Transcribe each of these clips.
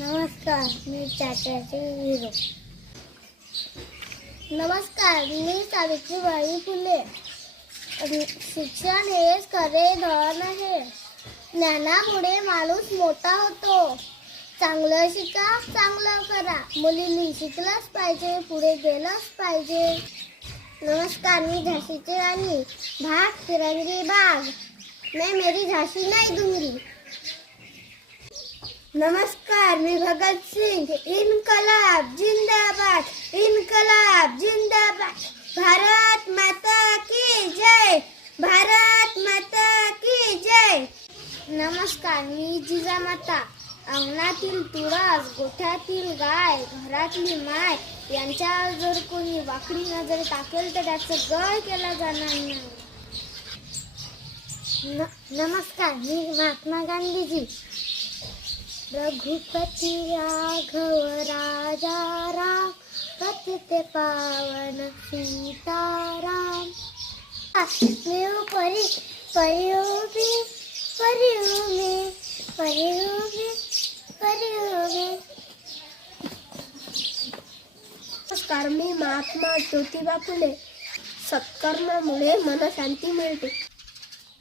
नमस्कार, मी चाचाची हिरो. नमस्कार, मी सावित्रीबाई फुले. शिक्षण हेच खरे धन आहे. ज्ञानामुळे माणूस मोठा होतो. चांगलं शिका, चांगलं करा. मुलींनी शिकलंच पाहिजे, पुढे गेलंच पाहिजे. नमस्कार, मी झाशीची राणी. भाग फिरंगी बाग, मैं मेरी झाशी नहीं दूंगी. नमस्कार, मी भगत सिंग. इनकलाब जिंदाबाद, इनकलाब जिंदाबाद. भारत माता की जय, भारत माता की जय. नमस्कार, मी जिजामाता. अंगणातील तुळस, गोठ्यातील गाय, घरातली माय यांच्यावर जर कोणी वाकडी नजर टाकेल तर त्याचं गळ केला जाणार नाही. नमस्कार, मी महात्मा गांधीजी. रघुपति राघव राजा राम, पतित पावन सीताराम. मी हूँ परी, परी हूँ मैं, परी हूँ मैं, परी हूँ मैं, परी हूँ मैं. नमस्कार, मी महात्मा ज्योतिबा फुले. सत्कर्मामुळे मनशांती मिळते.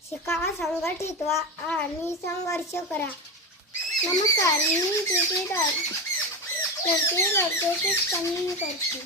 शिका, संघटित व्हा आणि संघर्ष करा. नमस्कार, मी क्रिकेटर. प्रत्येक कमी करते.